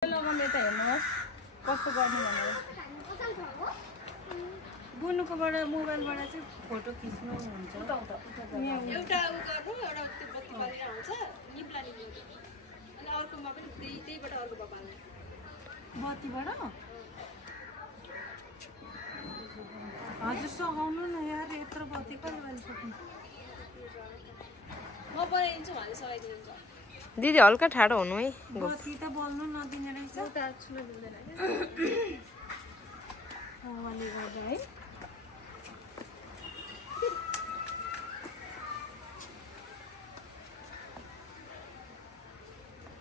लगाउने त हेर्नुहोस् कस्तो गर्नु भनेर बुनुकोबाट मोबाइलबाट चाहिँ फोटो खिच्नु हुन्छ एउटा उ गर्नु एउटा त्यो बत्ती बालेर हुन्छ निप्ला निप्ला अनि अर्कोमा पनि त्यहीबाट अर्को बाल्नु बत्तीबाट हजुर सघाउनु न यार यत्रो बत्ती कहिले बालिसक्नु म बनाइदिन्छु भने सघाइदिन्छु दिदी हल्का ठाडो हुनु है बत्ती त बल्नु नदिने रहेछ उता छुन दिँदैन हावाले गर्दा है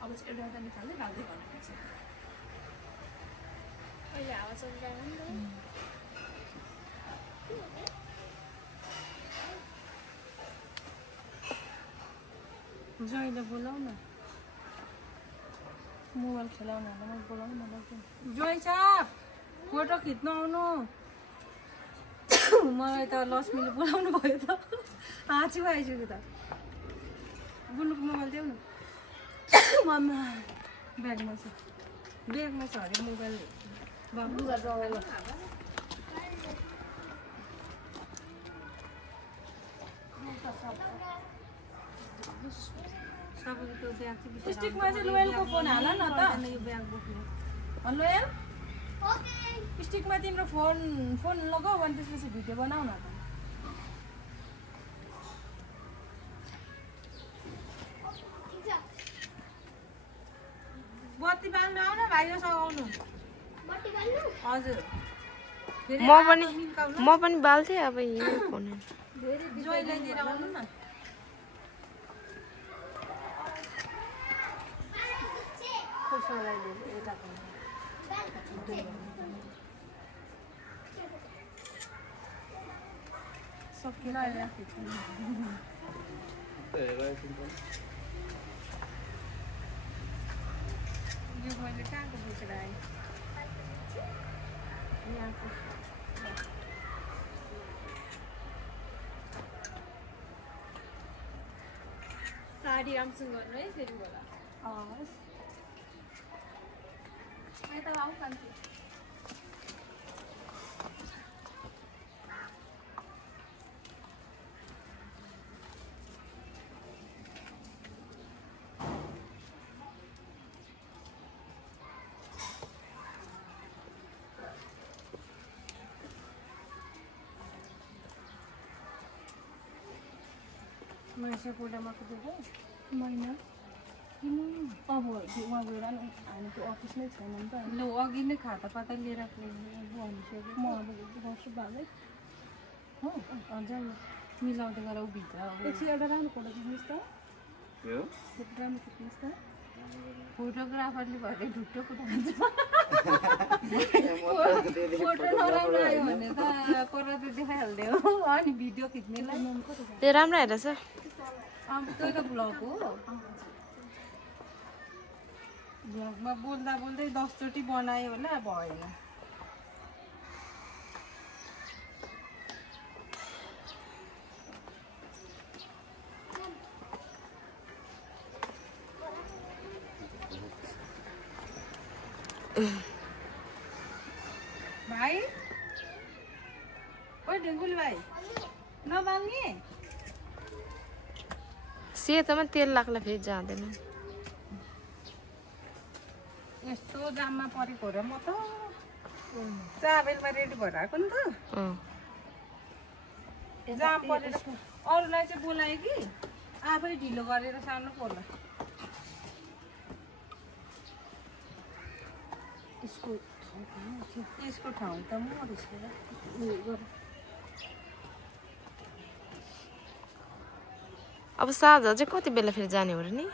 अब चाहिँ एउटा निकाल्दै राख्दै गर्नुपर्छ अहिले हावा चलिरहेको नि जहिले बोलाउ न मोबाइल खेलाउनुहरूलाई म बोलाउनु मलाई जोइ साहब फोटो खिच्न आउनु मलाई त लक्ष्मीले बोलाउनु भयो त हाँची आइसक्यो त बुनुको मोबाइल देऊ न मम्मा ब्यागमा छ अरे मोबाइल बाबु सबैको ब्याग चाहिँ स्टिकमा चाहिँ लोयलको फोन हाल न त यो ब्याग बोक्नु लोयल स्टिकमा तिम्रो फोन लगाऊ अनि त्यसपछि भिडियो बनाऊ न त बत्ती बाल्नु आउन भाइले सघाउनु हजुर म पनि बाल्थे अब यो फोन जोइलाई दिएर आउनु न सकिन यो मैले कहाँको बोकेर आएँ साडी राम्रोसँग गर्नु है फेरि होला त आऊ कान्छु मान्छे कोटामा कुदेको महिना अब उहाँ गएर हामी त्यो अफिस नै छैन नि त ल अघि नै खाता पाता लिएर भनिसक्यो म अब गर्छु बालै हो हजुर मिलाउँदै गरेर उभिन्छ एकछिन एउटा राम्रो फोटो खिच्नुहोस् त राम्रो खिच्नुहोस् त फोटोग्राफरले भएर ढुट्टो कुरा खान्छ फोटो नराम्रो आयो भने त कराते देखाइहाल्यो हो अनि भिडियो खिच्नेलाई यो राम्रो हेरेछ त्यही त ब्लग हो ब्लगमा बोल्दा बोल्दै 10 चोटि बनायो होला भएन भाइ ओ ढुङ्गुल भाइ नबाल्ने सेतमा तेल लाग्ला फेरि जाँदैन यस्तो जाममा परेको र म त चाबेलमा रेडी भएर आएको नि त जाम परेर अरूलाई चाहिँ बोलाएँ कि आफै ढिलो गरेर सार्नु पर्ला यसको ठाउँ त म अब साँझ चाहिँ कति बेला फेरि जाने हो र नि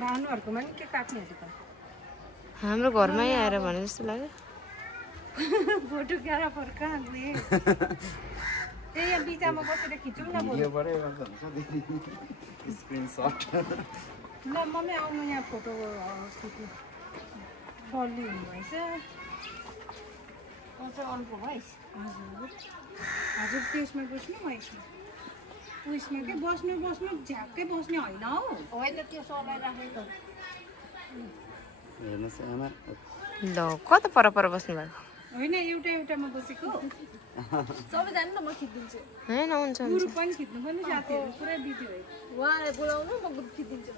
भानुहरूकोमा नि के काट्ने अरे त हाम्रो घरमै आएर भने जस्तो लाग्यो फोटोग्राफर कहाँ गए त्यही यहाँ बिचामा बसेर खिचौँ न ल मम्मी आउनु यहाँ फोटो खिच्नु फल्ली हुनुभएछ अझ अल्पो भएछ हजुर हजुर त्यसमा बस्नु म यसमा उयसमा के बस्नु झ्याक्कै बस्ने होइन हौ होइन त्यो सबै राखेको हेर्नुहोस् आमा ल कता पर बस्नु भएको होइन एउटामा बसेको सबैजना न म खिचिदिन्छु हैन हुन्छ गुरु पनि खिच्नु पनि साथीहरू पुरै बिजी भयो उहाँलाई बोलाउनु म ग्रुप खिचिदिन्छु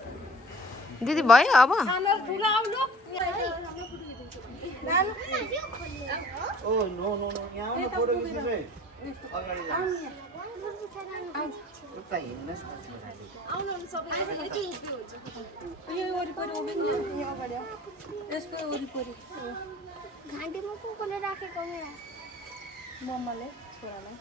दिदी भयो अब खाना ठुलो आउनु ओ नो यहाँ आउनु फोटो खिच्नु चाहिँ अगाडि उता हिँड्नुहोस् आउनु सबैजना यति उक्यो हुन्छ यो वरिपरि उभिनु नि यहाँ अगाडि आऊ यसको वरिपरि घाँटीमा कुकुरले राखेको मेरो मम्माले छोरालाई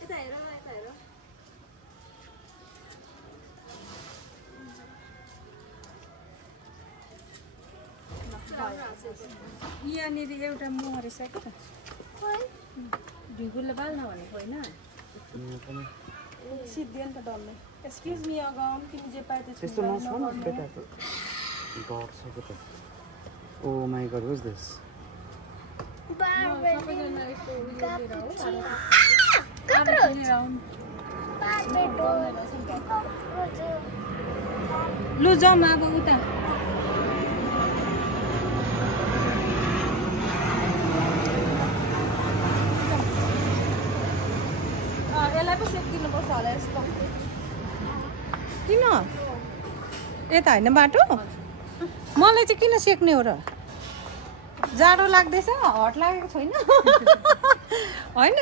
यता हेर यता हेर यहाँनिर एउटा मरेछ क्या त ढिगुरले बाल्न भनेको होइन सिद्धियो नि त डल्लै एक्सक्युज मी अगाउन तिमी जे पाए त्यस्तो नछोड्नु केटाको डर छ के त ओ माई गॉड वाज दिस सबैजना यस्तो उयो लिएर हो लु जाउँ अब उता यसलाई पो सेकिदिनुपर्छ होला यस्तो किन यता होइन बाटो मलाई चाहिँ किन सेक्ने हो र जाडो लाग्दैछ हट लागेको छैन होइन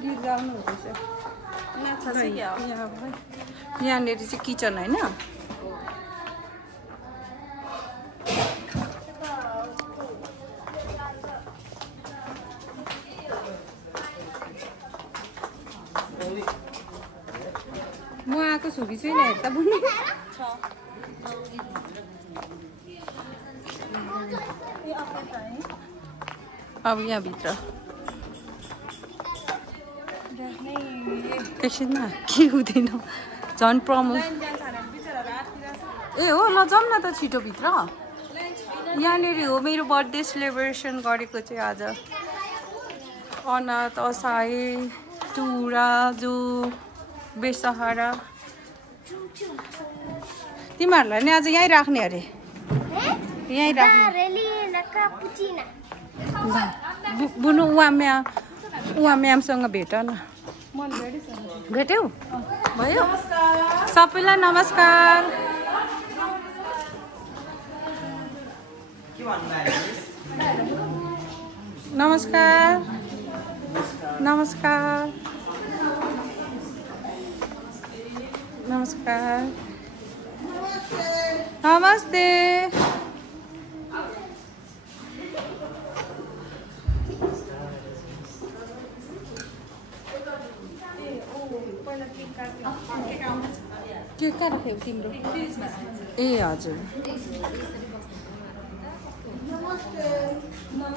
गीत गाउनु हुँदैछ यहाँनिर चाहिँ किचन होइन म आएको छु कि छैन हेर्दा पनि अब यहाँभित्र एकछिनमा के हुँदैन झन् प्रमोट ए हो ल जाउँ न त छिटो भित्र यहाँनिर हो मेरो बर्थडे सेलिब्रेसन गरेको चाहिँ आज अनाथ असहाय टुरा जो बेसहारा तिमीहरूलाई नि आज यहीँ राख्ने अरे यहीँ राख्ने बुनु उहाँ म्यामसँग भेट न भेट्यौ भयो सबैलाई नमस्कार नमस्कार नमस्कार नमस्कार नमस्ते के कहाँ राख्यौ तिम्रो ए हजुर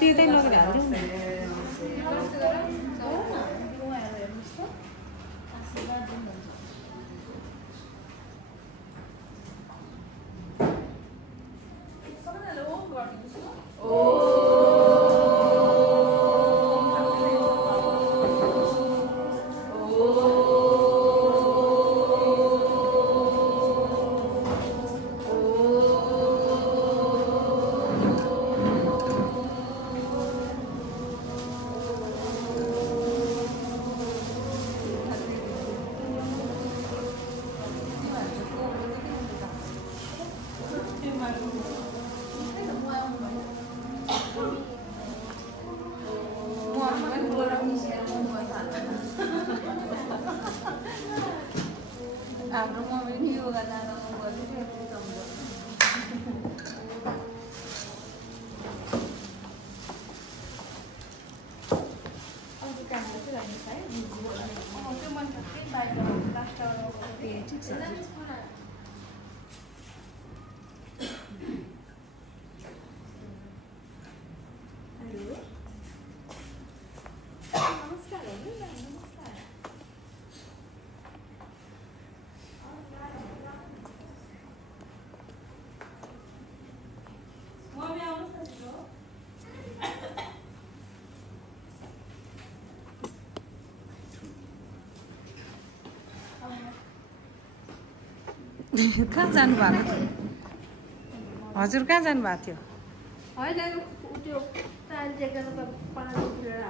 त्यतै लगेर हाल्दिउँ हाम्रोमा पनि योगा जानु कहाँ जानुभएको हजुर कहाँ जानुभएको थियो होइन त्यो ताल टेकेर त पानी उठेर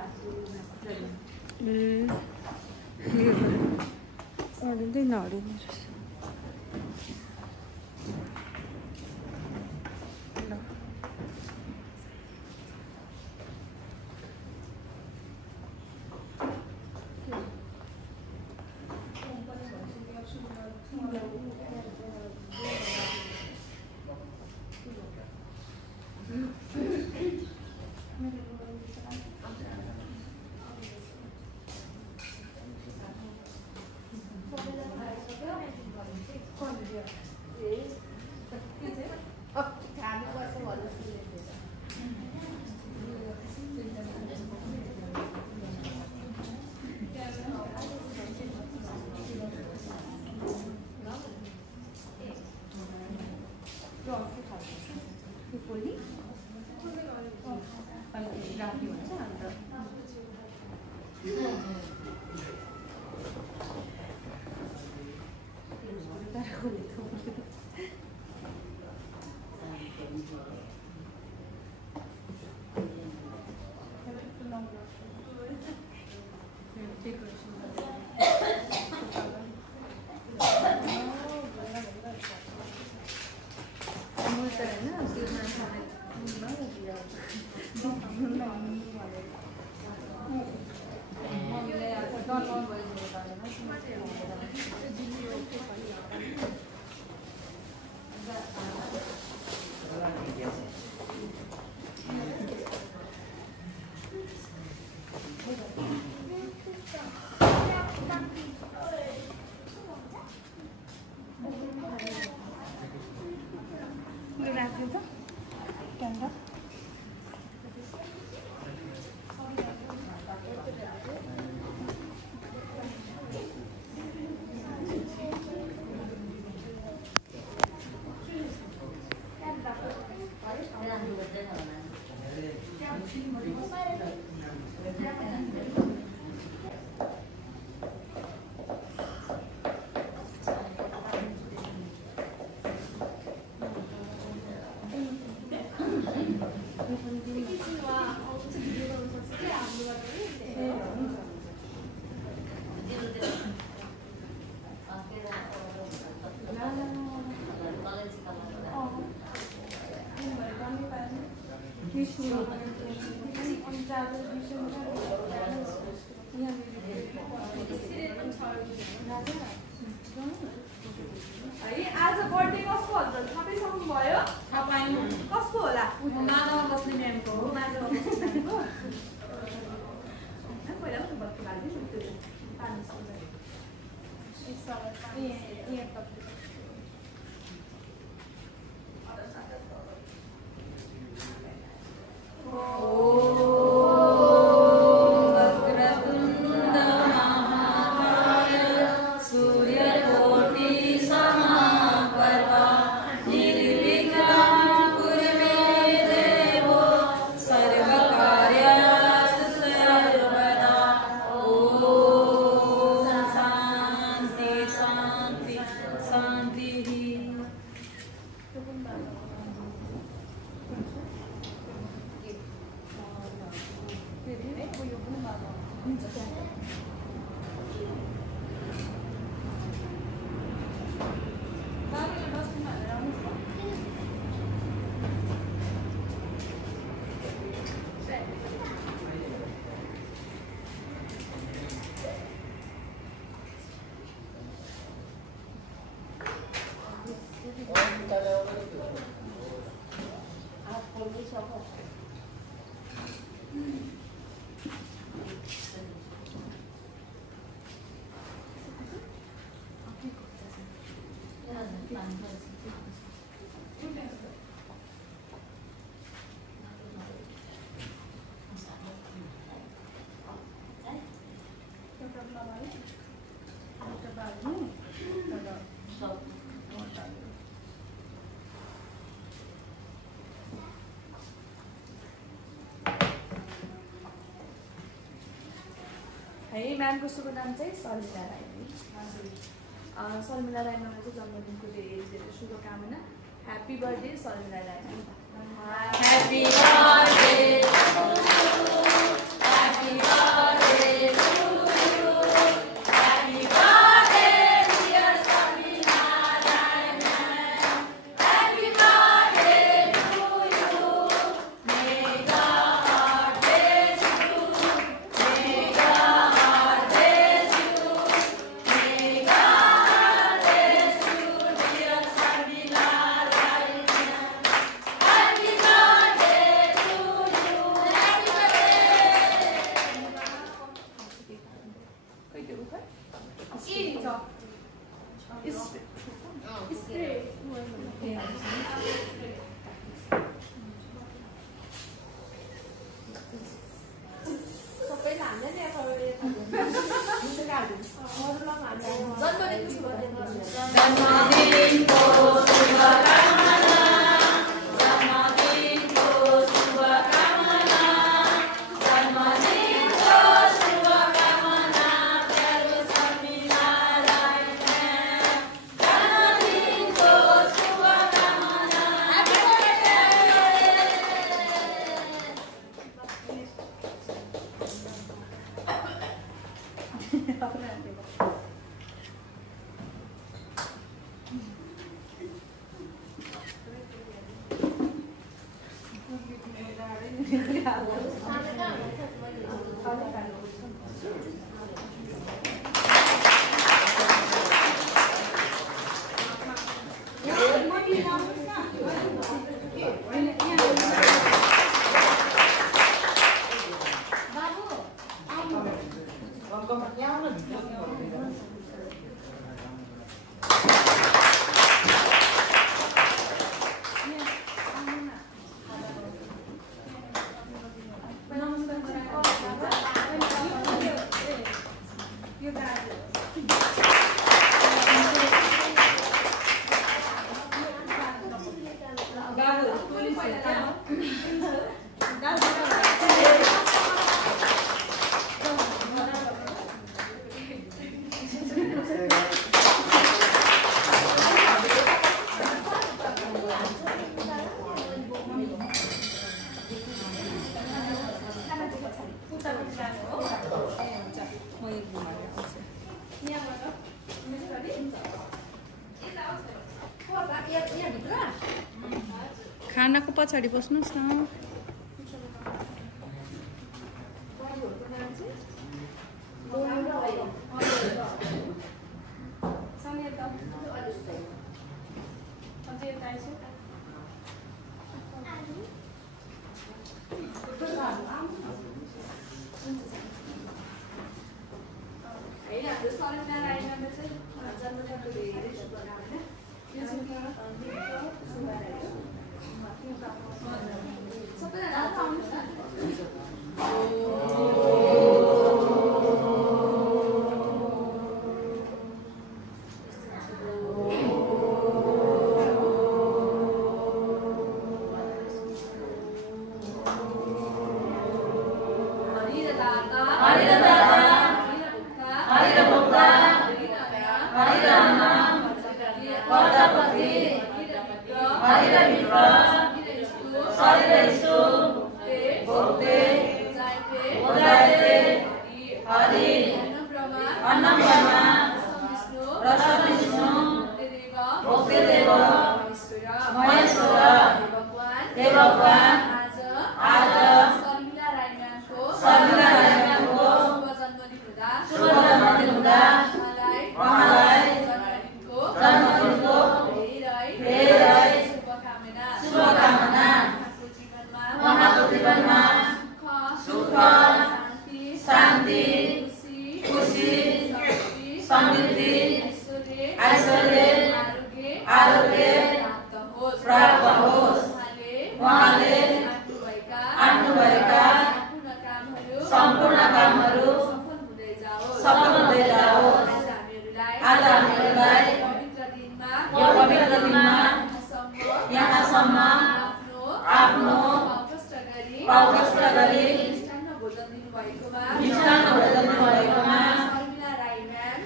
अडिँदै नअडिँदै आज बर्थडे कसको हुन्छ सबैसँग भयो कसको होला मानामा बस्ने म्यामको हो मानामा बस्ने म्यामको पहिला पनि बत्ती हाल्दिनु त्यो पानी है म्यामको शुभ नाम चाहिँ सलिता राई। शर्मिला राई म्यामको चाहिँ जन्मदिनको धेरै धेरै शुभकामना। Happy birthday Sharmila Rai ma'am. Happy birthday to you. Happy birthday to you. Happy birthday dear Shamina Rai ma'am. Happy birthday to you. May God bless you. May God bless you. May God bless you dear Shamina Rai ma'am. Happy birthday to you. Happy जन्मदिनको शुभकामना, जन्मदिनको शुभकामना, जन्मदिनको शुभकामना प्यारो Sharmila Rai ma'am. जन्मदिनको शुभकामना। खानाको पछाडि बस्नुहोस् न।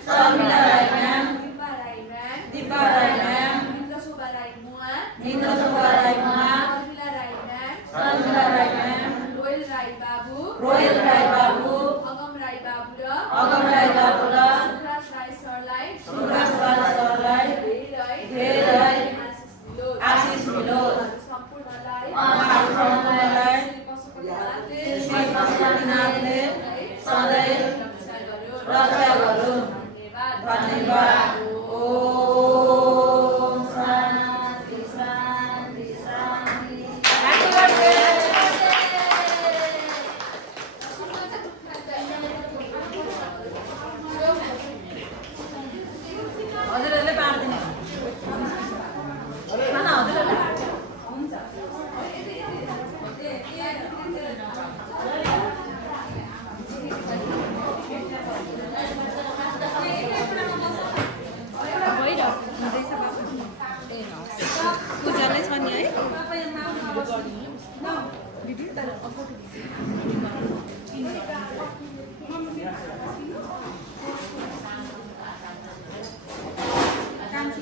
शर्मिला राई म्याम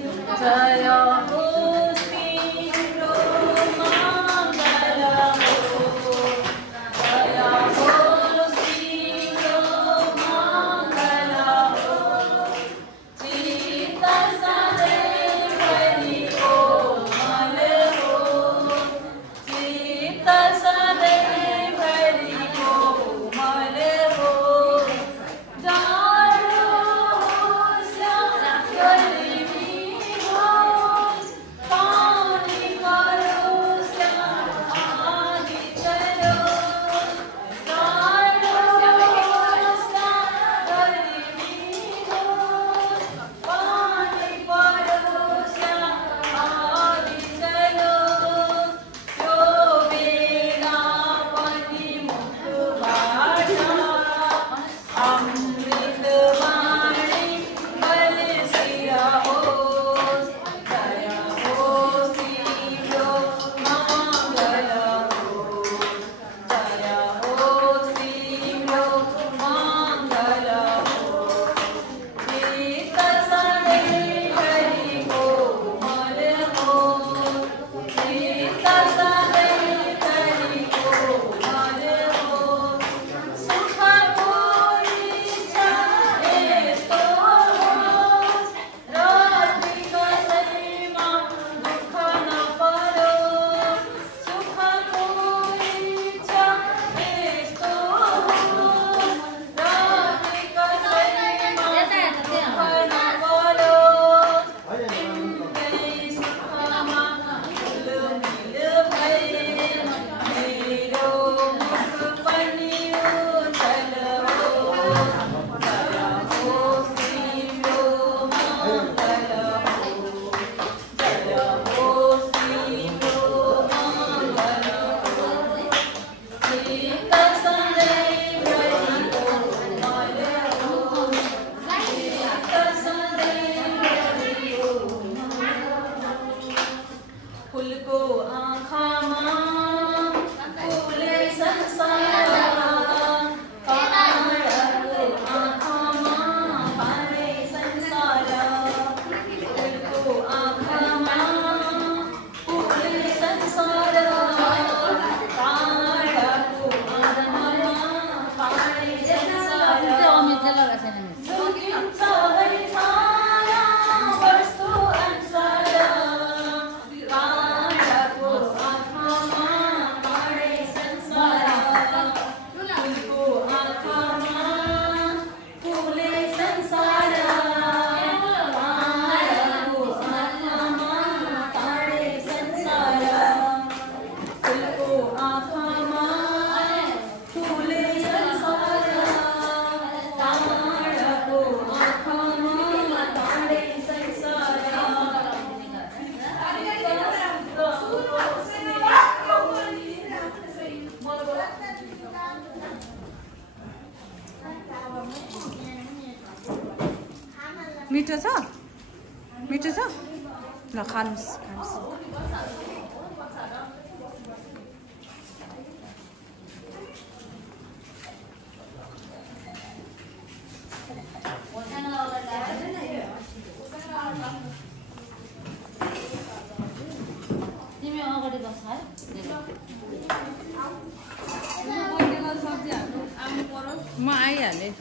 जय होस् तिम्रो मङ्गल हो जय होस् तिम्रो मङ्गल हो चित्त सधैँभरि कोमल हो चित्त सधैँभरि कोमल हो जाडो होस् या गर्मी होस् पानी परोस् या आँधी चलोस् जाडो होस् या गर्मी होस् पानी परोस् या आँधी चलोस् यो बेला पनि मुखबाट अमृत वाणी बलसिरहोस् जय होस् तिम्रो मङ्गल हो जय होस् तिम्रो मङ्गल हो चित्त सधैँभरि कोमल हो चित्त सधैँभरि कोमल हो सुखको इच्छा यस्तो होस् राति कसैमा दुःख नपरोस् सुखको इच्छा यस्तो होस् राति कसैमा दुःख नपरोस् तिम्रै सुखमा झुलमिल भए मेरो मुख पनि उज्जवल होस् जय होस् तिम्रो मङ्गल हो जय होस् तिम्रो मङ्गल हो चित्त सधैँभरि कोमल हो चित्त सधैँभरि फुलको आँखामा फुले संसार पाहाडको आँखामा पारै संसार फुलको आँखामा फुले संसार पाहाडको आँखामा पारै संसार जोगिन्छ है छाया वस्तु अनुसार पाहाडको आँखामा पारै संसार फुलको आँखामा फुले संसार पाहाडको आँखामा पारै संसार फुलको आँखामा फुले संसार पाहाडको आँखामा पारै संसार मिठो छ मिठो छ ल खानुहोस् खानुहोस् म आइहालेँ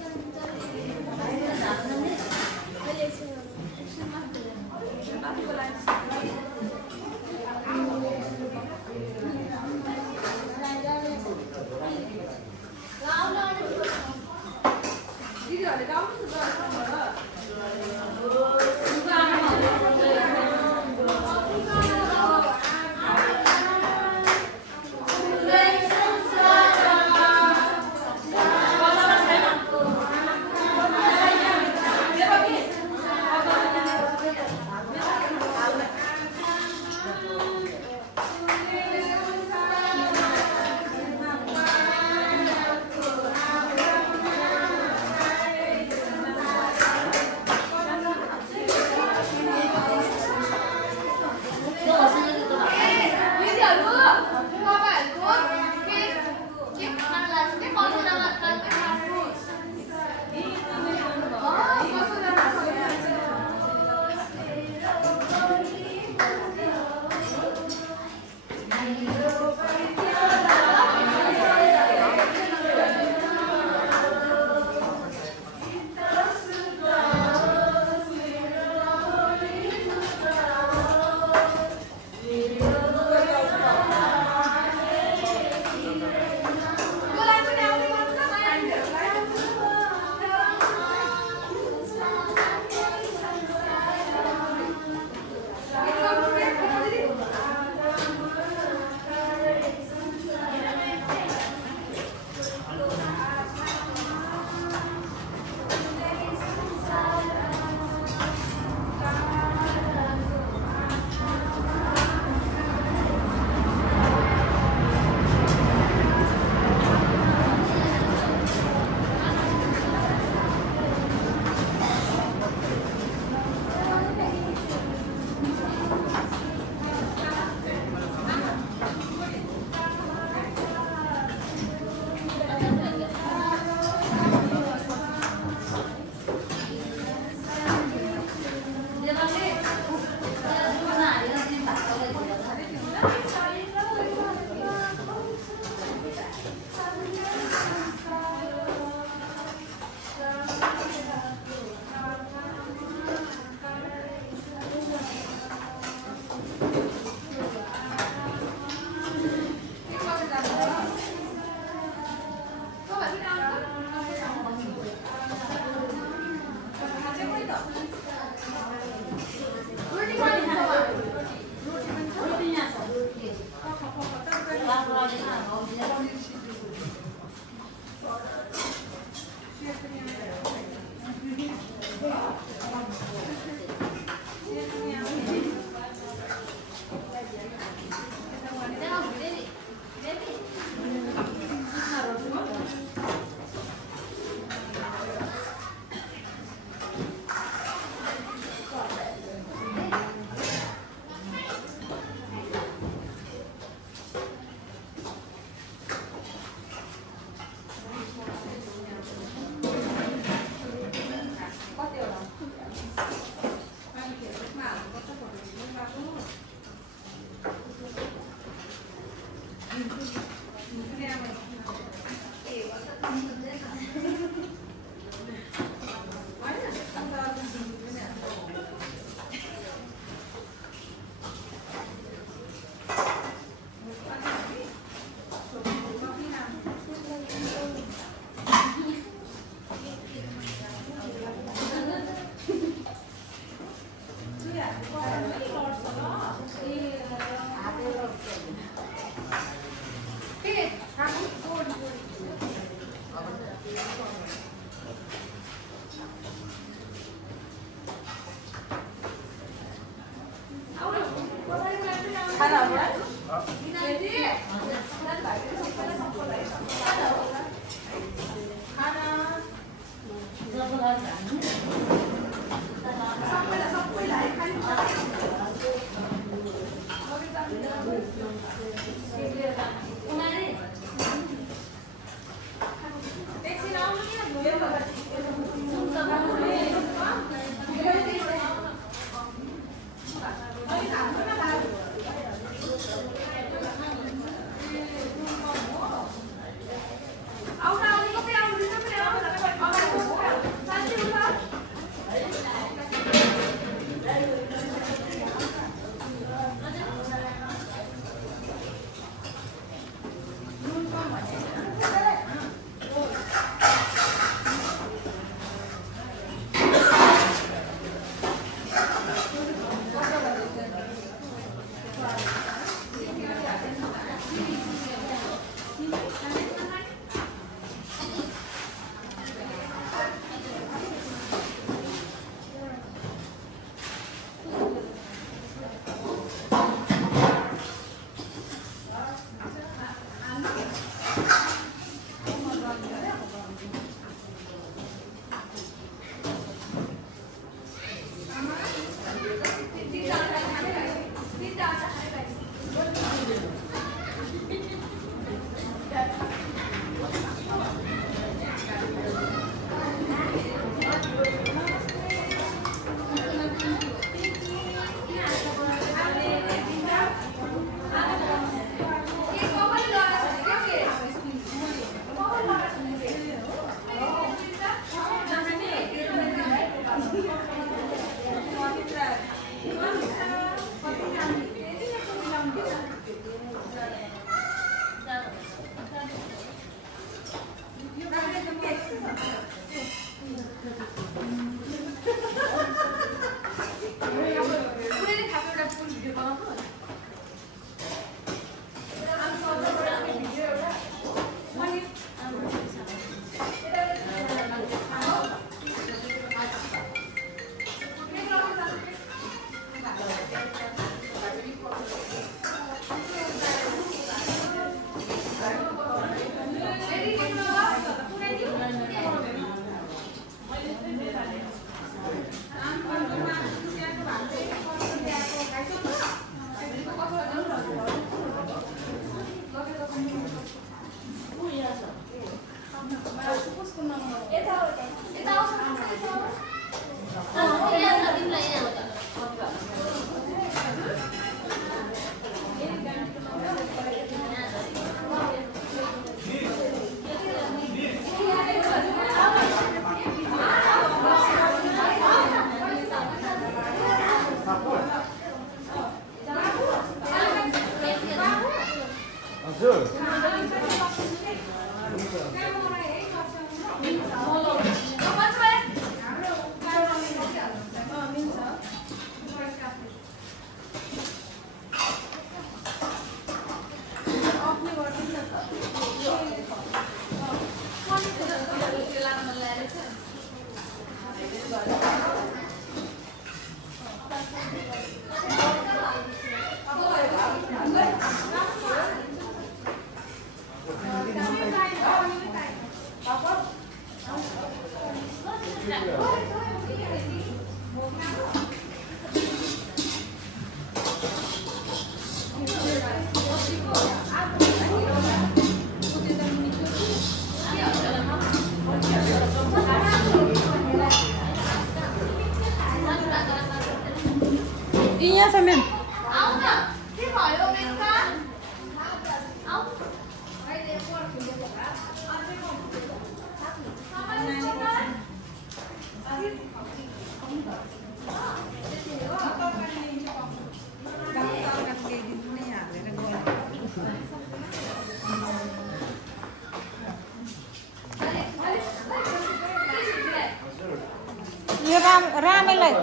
रामेलाई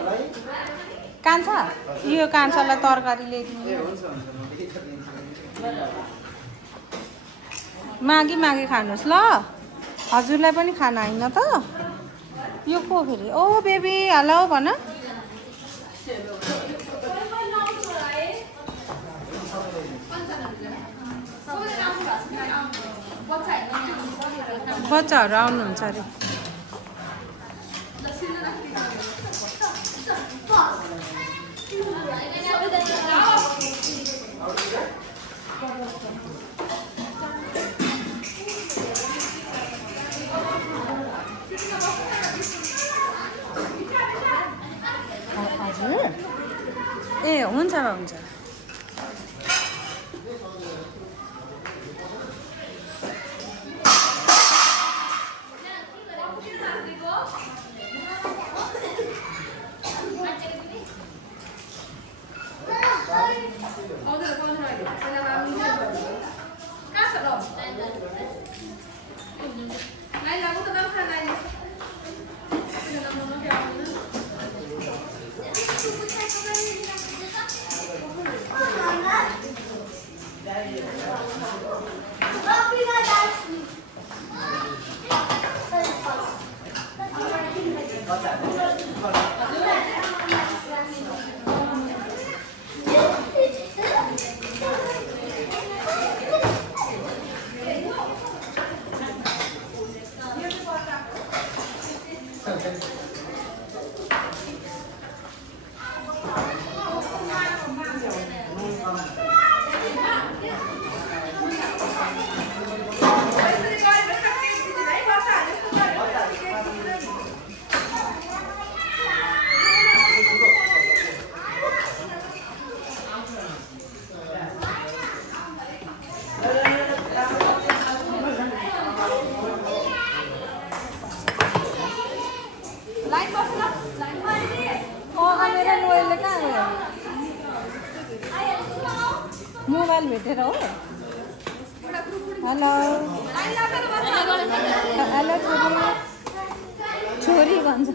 कान्छ यो कान्छालाई तरकारी ल्याइदिनु मागी मागी खानुहोस् ल हजुरलाई पनि खाना होइन त यो को फेरि ओ बेबी हेलो भन बच्चाहरू आउनुहुन्छ अरे ए हुन्छ हुन्छ मोबाइल भेटेर हो हेलो हेलो छोरी भन्छ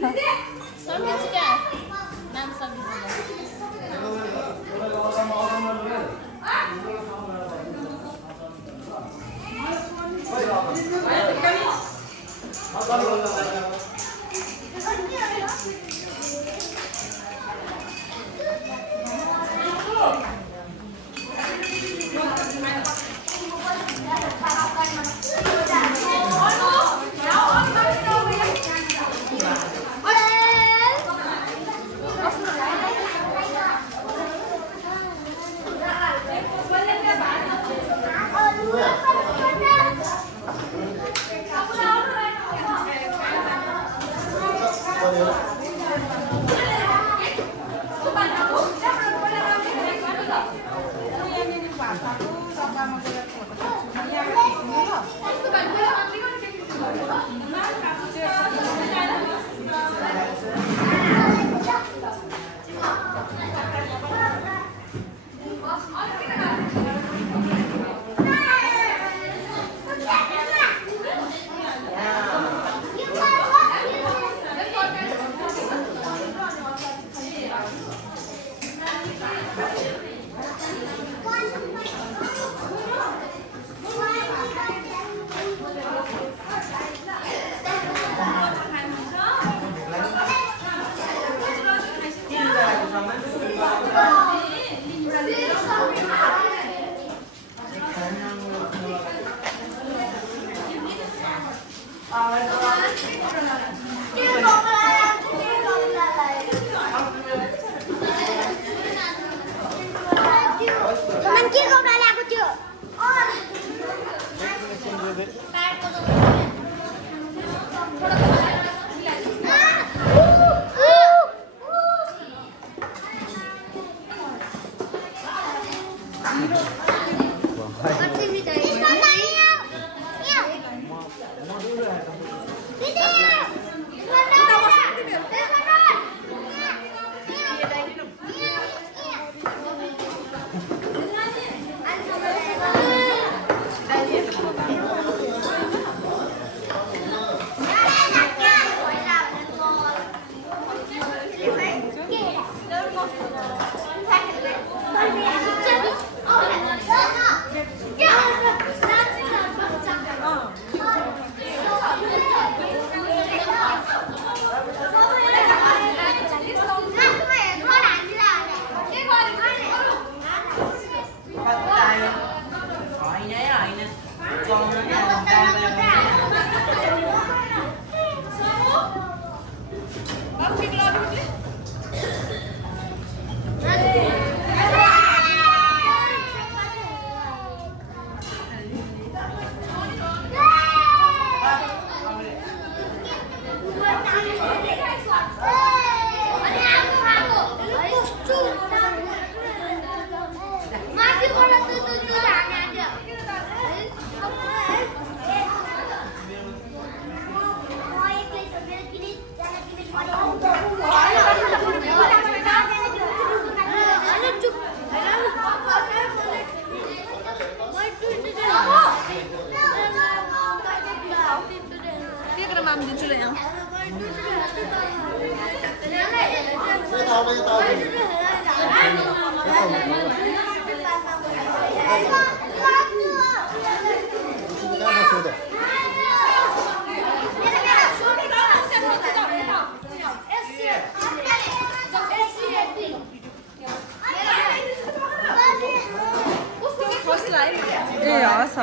ए हस्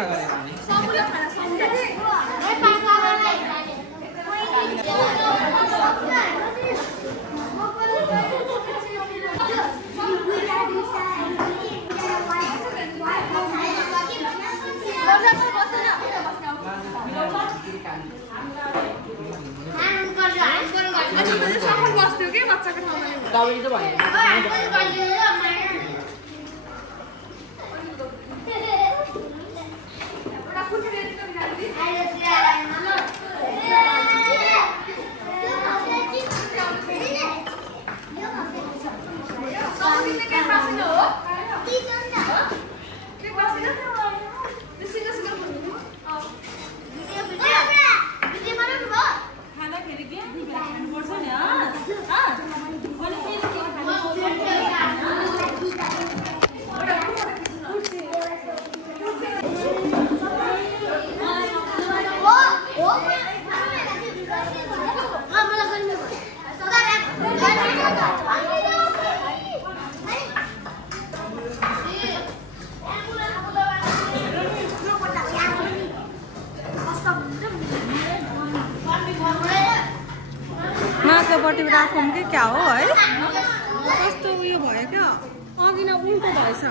माथिल्लोपट्टि राखौँ कि क्या हो है कस्तो उयो भयो क्या अघि न उल्टो भएछ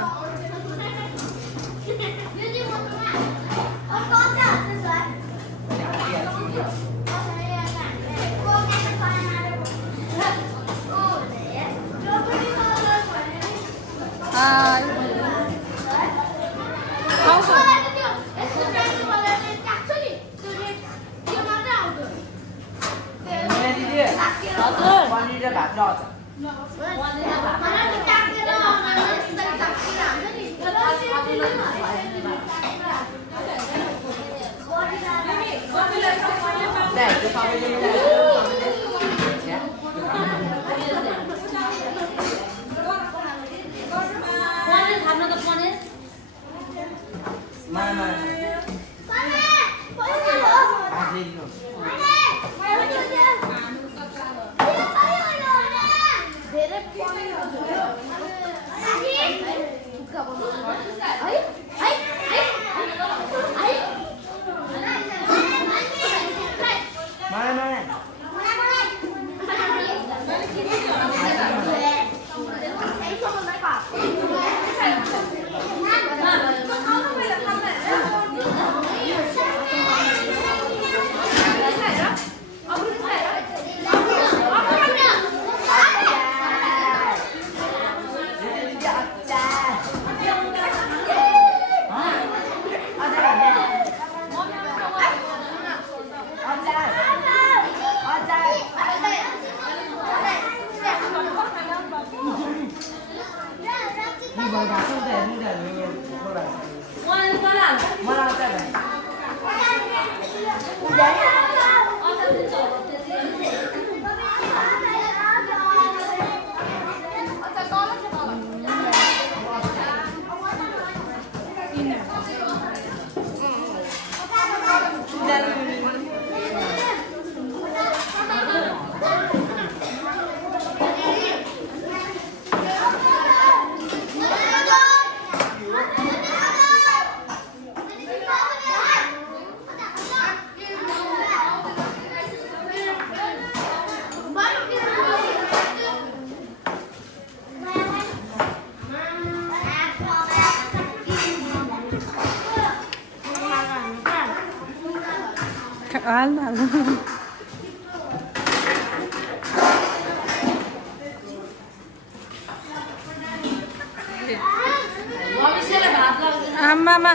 आमामा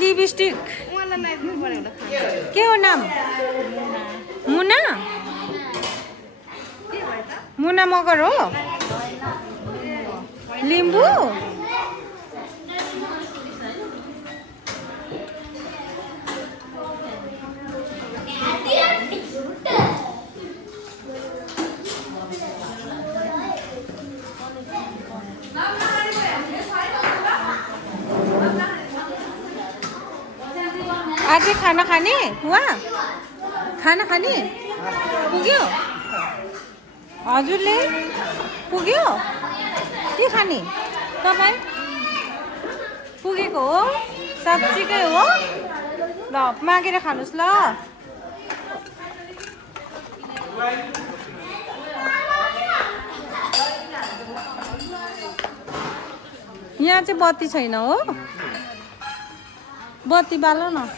लिपस्टिक के हो नाम मुना मुना मगर हो लिम्बू बाजे खाना खाने वहाँ खाना खाने पुग्यो हजुरले पुग्यो के खाने तपाईँ पुगेको हो साँच्चीकै हो ल मागेर खानुहोस् ल यहाँ चाहिँ बत्ती छैन हो बत्ती बालो न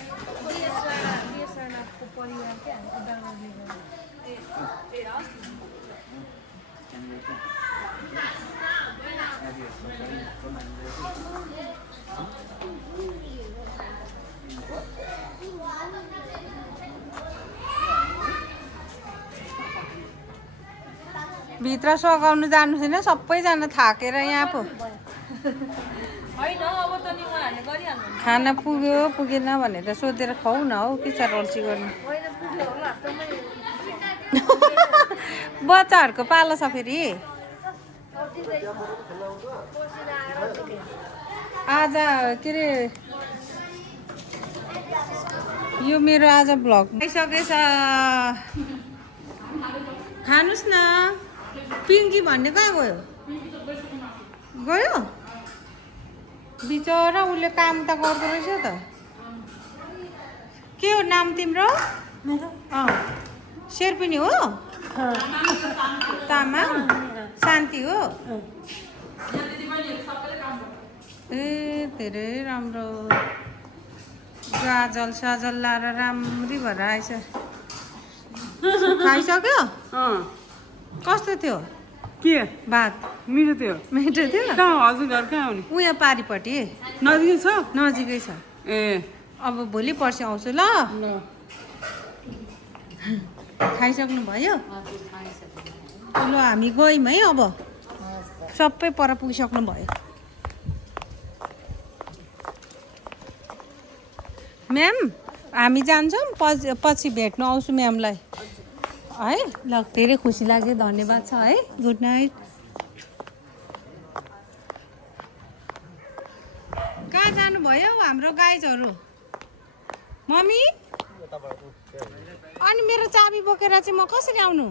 भित्र सघाउनु जानु छैन सबैजना थाकेर यहाँ पो खाना पुग्यो पुगेन भनेर सोधेर खाऊ न हौ के छ रल्ची गर्नु बच्चाहरूको पालो छ फेरि आज के अरे यो मेरो आज भ्लग आइसकेछ खानुस् न पिङ्की भन्ने कहाँ गयो गयो बिचरा उसले काम त गर्दो रहेछ त के हो नाम तिम्रो शेर्पिनी हो तामाङ शान्ति हो ए धेरै राम्रो गाजल साजल लाएर राम्री भएर आएछ खाइसक्यो कस्तो थियो के भात मिठो थियो मिठो थियो कहाँ हजुर घर कहाँ आउने उहाँ पारिपट्टि नजिकै छ नजिकै छ ए अब भोलि पर्सि आउँछु ल खाइसक्नु भयो ल हामी गयौँ है अब सबै पर पुगिसक्नु भयो म्याम हामी जान्छौँ पछि भेट्नु आउँछु म्यामलाई है ल धेरै खुसी लाग्यो धन्यवाद छ है गुड नाइट कहाँ जानुभयो हाम्रो गाइजहरू मम्मी अनि मेरो चाबी बोकेर चाहिँ म कसरी आउनु